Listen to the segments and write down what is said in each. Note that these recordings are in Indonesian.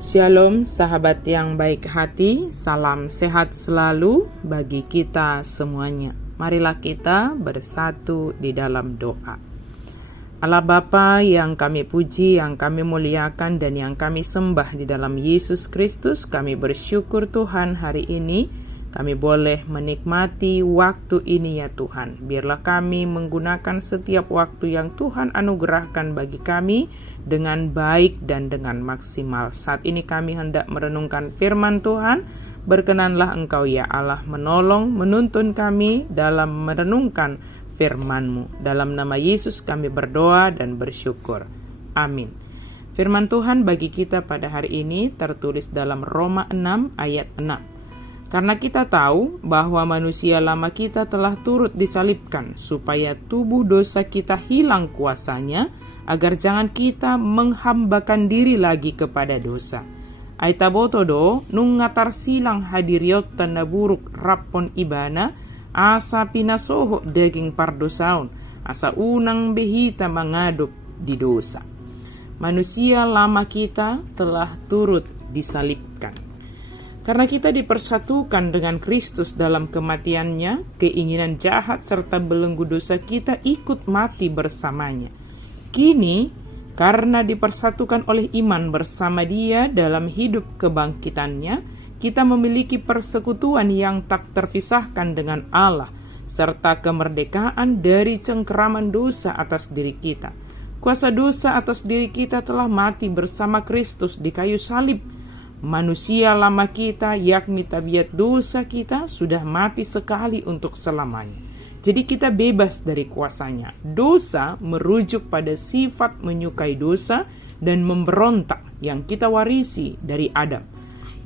Shalom sahabat yang baik hati, salam sehat selalu bagi kita semuanya. Marilah kita bersatu di dalam doa. Allah Bapa yang kami puji, yang kami muliakan dan yang kami sembah di dalam Yesus Kristus, kami bersyukur Tuhan hari ini kami boleh menikmati waktu ini ya Tuhan. Biarlah kami menggunakan setiap waktu yang Tuhan anugerahkan bagi kami dengan baik dan dengan maksimal. Saat ini kami hendak merenungkan firman Tuhan. Berkenanlah Engkau ya Allah menolong, menuntun kami dalam merenungkan firman-Mu. Dalam nama Yesus kami berdoa dan bersyukur. Amin. Firman Tuhan bagi kita pada hari ini tertulis dalam Roma 6 ayat 6. Karena kita tahu bahwa manusia lama kita telah turut disalibkan, supaya tubuh dosa kita hilang kuasanya, agar jangan kita menghambakan diri lagi kepada dosa. Aita botodo, nung ngatar silang hadiriot tanda buruk rapon ibana, asa pinasoho daging pardosaun, asa unang behita mengadop di dosa. Manusia lama kita telah turut disalibkan. Karena kita dipersatukan dengan Kristus dalam kematiannya, keinginan jahat serta belenggu dosa kita ikut mati bersamanya. Kini, karena dipersatukan oleh iman bersama Dia dalam hidup kebangkitannya, kita memiliki persekutuan yang tak terpisahkan dengan Allah, serta kemerdekaan dari cengkeraman dosa atas diri kita. Kuasa dosa atas diri kita telah mati bersama Kristus di kayu salib. Manusia lama kita, yakni tabiat dosa kita, sudah mati sekali untuk selamanya. Jadi kita bebas dari kuasanya. Dosa merujuk pada sifat menyukai dosa dan memberontak yang kita warisi dari Adam.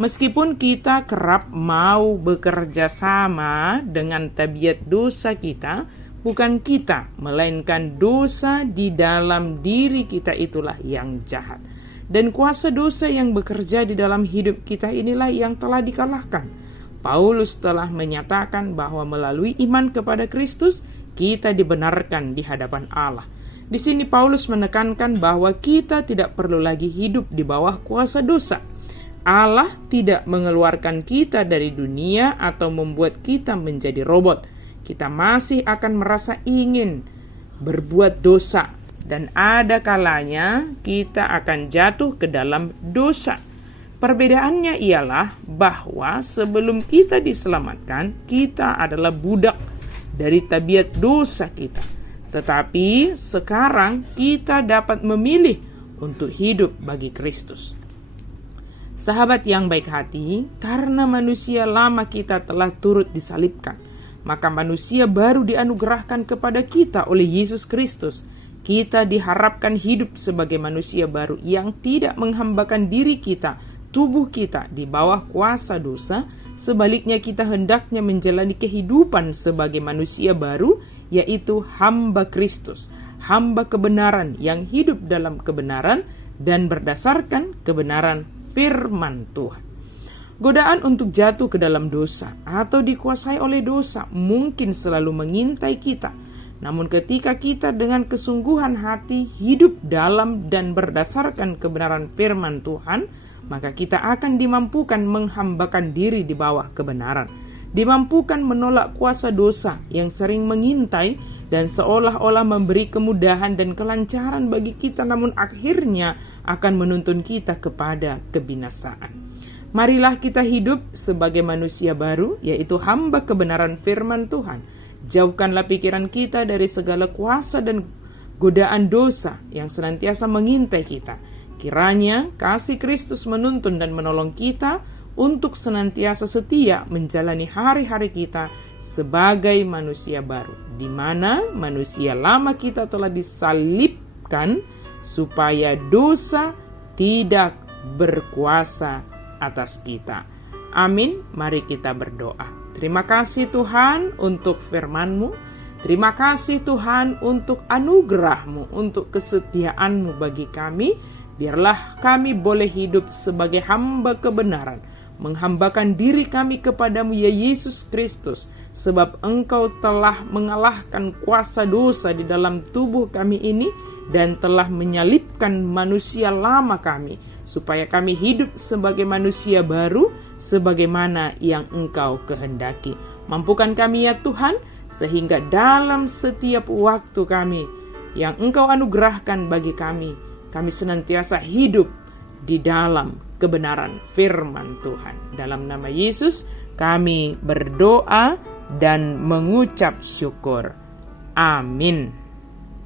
Meskipun kita kerap mau bekerja sama dengan tabiat dosa kita, bukan kita, melainkan dosa di dalam diri kita itulah yang jahat. Dan kuasa dosa yang bekerja di dalam hidup kita inilah yang telah dikalahkan. Paulus telah menyatakan bahwa melalui iman kepada Kristus, kita dibenarkan di hadapan Allah. Di sini Paulus menekankan bahwa kita tidak perlu lagi hidup di bawah kuasa dosa. Allah tidak mengeluarkan kita dari dunia atau membuat kita menjadi robot. Kita masih akan merasa ingin berbuat dosa. Dan ada kalanya kita akan jatuh ke dalam dosa. Perbedaannya ialah bahwa sebelum kita diselamatkan, kita adalah budak dari tabiat dosa kita. Tetapi sekarang kita dapat memilih untuk hidup bagi Kristus. Sahabat yang baik hati, karena manusia lama kita telah turut disalibkan, maka manusia baru dianugerahkan kepada kita oleh Yesus Kristus. Kita diharapkan hidup sebagai manusia baru yang tidak menghambakan diri kita, tubuh kita di bawah kuasa dosa. Sebaliknya kita hendaknya menjalani kehidupan sebagai manusia baru, yaitu hamba Kristus, hamba kebenaran yang hidup dalam kebenaran dan berdasarkan kebenaran firman Tuhan. Godaan untuk jatuh ke dalam dosa atau dikuasai oleh dosa mungkin selalu mengintai kita. Namun ketika kita dengan kesungguhan hati hidup dalam dan berdasarkan kebenaran firman Tuhan, maka kita akan dimampukan menghambakan diri di bawah kebenaran. Dimampukan menolak kuasa dosa yang sering mengintai dan seolah-olah memberi kemudahan dan kelancaran bagi kita, namun akhirnya akan menuntun kita kepada kebinasaan. Marilah kita hidup sebagai manusia baru, yaitu hamba kebenaran firman Tuhan. Jauhkanlah pikiran kita dari segala kuasa dan godaan dosa yang senantiasa mengintai kita. Kiranya kasih Kristus menuntun dan menolong kita untuk senantiasa setia menjalani hari-hari kita sebagai manusia baru, di mana manusia lama kita telah disalibkan supaya dosa tidak berkuasa atas kita. Amin. Mari kita berdoa. Terima kasih Tuhan untuk firman-Mu. Terima kasih Tuhan untuk anugerah-Mu, untuk kesetiaan-Mu bagi kami. Biarlah kami boleh hidup sebagai hamba kebenaran, menghambakan diri kami kepadamu ya Yesus Kristus, sebab Engkau telah mengalahkan kuasa dosa di dalam tubuh kami ini dan telah menyalibkan manusia lama kami supaya kami hidup sebagai manusia baru, sebagaimana yang Engkau kehendaki. Mampukan kami ya Tuhan, sehingga dalam setiap waktu kami yang Engkau anugerahkan bagi kami senantiasa hidup di dalam kebenaran firman Tuhan. Dalam nama Yesus kami berdoa dan mengucap syukur. Amin.